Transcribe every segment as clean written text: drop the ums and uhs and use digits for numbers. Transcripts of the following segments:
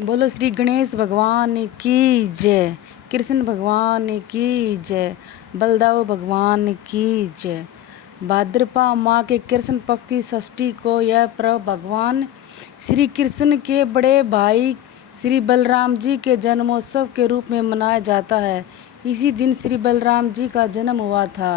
बोलो श्री गणेश भगवान की जय, कृष्ण भगवान की जय, बलदाऊ भगवान की जय। भाद्रपा माह के कृष्ण पक्ष की षष्ठी को यह पर्व भगवान श्री कृष्ण के बड़े भाई श्री बलराम जी के जन्मोत्सव के रूप में मनाया जाता है। इसी दिन श्री बलराम जी का जन्म हुआ था।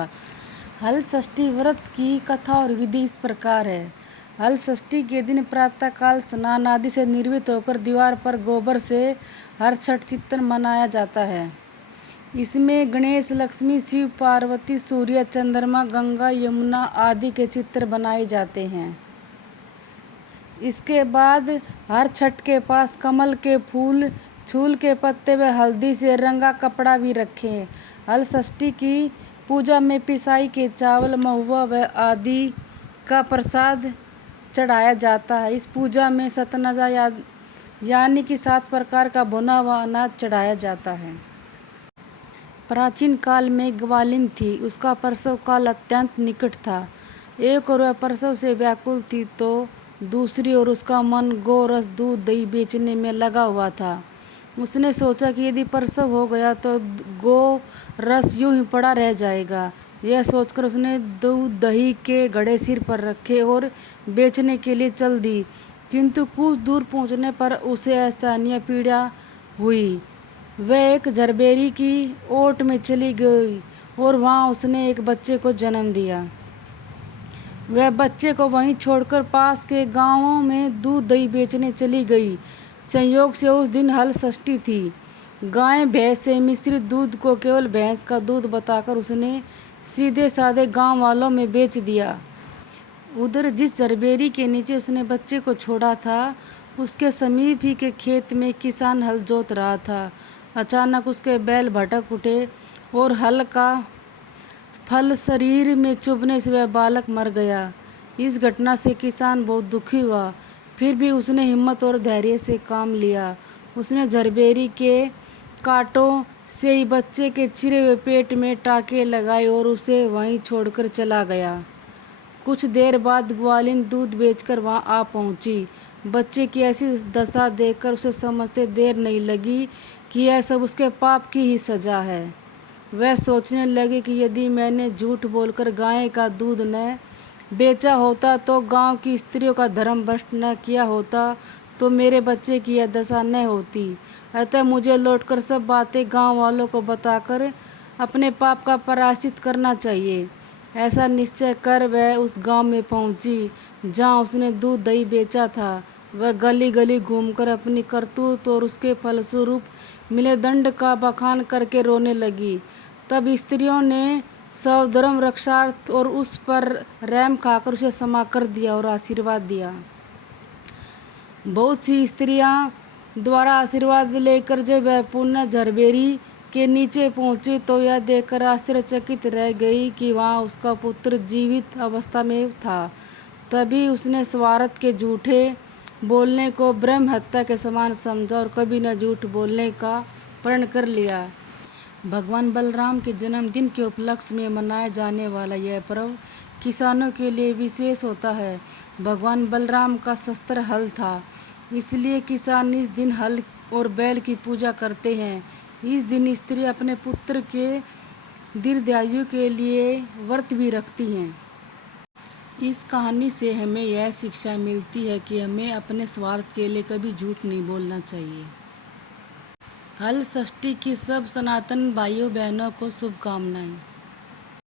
हल षष्ठी व्रत की कथा और विधि इस प्रकार है। हल षष्ठी के दिन प्रातःकाल स्नान आदि से निर्वित होकर दीवार पर गोबर से हर छठ चित्तन मनाया जाता है। इसमें गणेश, लक्ष्मी, शिव, पार्वती, सूर्य, चंद्रमा, गंगा, यमुना आदि के चित्र बनाए जाते हैं। इसके बाद हर छठ के पास कमल के फूल, छूल के पत्ते व हल्दी से रंगा कपड़ा भी रखें। हल षष्ठी की पूजा में पिसाई के चावल, महुआ व आदि का प्रसाद चढ़ाया जाता है। इस पूजा में सतनजा यानी कि 7 प्रकार का भुना हुआ अनाज चढ़ाया जाता है। प्राचीन काल में ग्वालिन थी, उसका प्रसव काल अत्यंत निकट था। एक ओर वह प्रसव से व्याकुल थी तो दूसरी ओर उसका मन गौ रस, दूध, दही बेचने में लगा हुआ था। उसने सोचा कि यदि प्रसव हो गया तो गौ रस यूं ही पड़ा रह जाएगा। यह सोचकर उसने दूध दही के घड़े सिर पर रखे और बेचने के लिए चल दी, किंतु कुछ दूर पहुंचने पर उसे असहनीय पीड़ा हुई। वह एक झरबेरी की ओट में चली गई और वहां उसने एक बच्चे को जन्म दिया। वह बच्चे को वहीं छोड़कर पास के गांवों में दूध दही बेचने चली गई। संयोग से उस दिन हल षष्ठी थी। गाय भैंस से मिश्रित दूध को केवल भैंस का दूध बताकर उसने सीधे साधे गांव वालों में बेच दिया। उधर जिस झरबेरी के नीचे उसने बच्चे को छोड़ा था, उसके समीप ही के खेत में किसान हल जोत रहा था। अचानक उसके बैल भटक उठे और हल का फल शरीर में चुभने से वह बालक मर गया। इस घटना से किसान बहुत दुखी हुआ, फिर भी उसने हिम्मत और धैर्य से काम लिया। उसने झरबेरी के कांटों से ही बच्चे के चिरे हुए पेट में टाँके लगाए और उसे वहीं छोड़कर चला गया। कुछ देर बाद ग्वालिन दूध बेचकर वहां आ पहुंची। बच्चे की ऐसी दशा देखकर उसे समझते देर नहीं लगी कि यह सब उसके पाप की ही सजा है। वह सोचने लगे कि यदि मैंने झूठ बोलकर गाय का दूध न बेचा होता तो गांव की स्त्रियों का धर्म भ्रष्ट न किया होता तो मेरे बच्चे की यह दशा न होती। अतः मुझे लौटकर सब बातें गांव वालों को बताकर अपने पाप का प्रायश्चित करना चाहिए। ऐसा निश्चय कर वह उस गांव में पहुंची जहां उसने दूध दही बेचा था। वह गली गली घूमकर अपनी करतूत और उसके फलस्वरूप मिले दंड का बखान करके रोने लगी। तब स्त्रियों ने स्वधर्म रक्षार्थ और उस पर रहम खाकर उसे क्षमा कर दिया और आशीर्वाद दिया। बहुत सी स्त्रियां द्वारा आशीर्वाद लेकर जब वह पुण्य झरबेरी के नीचे पहुंची तो यह देखकर आश्चर्यचकित रह गई कि वहां उसका पुत्र जीवित अवस्था में था। तभी उसने स्वार्थ के झूठे बोलने को ब्रह्म हत्या के समान समझा और कभी न झूठ बोलने का प्रण कर लिया। भगवान बलराम के जन्मदिन के उपलक्ष्य में मनाया जाने वाला यह पर्व किसानों के लिए विशेष होता है। भगवान बलराम का शस्त्र हल था, इसलिए किसान इस दिन हल और बैल की पूजा करते हैं। इस दिन स्त्री अपने पुत्र के दीर्घायु के लिए व्रत भी रखती हैं। इस कहानी से हमें यह शिक्षा मिलती है कि हमें अपने स्वार्थ के लिए कभी झूठ नहीं बोलना चाहिए। हल षष्ठी की सब सनातन भाइयों बहनों को शुभकामनाएं।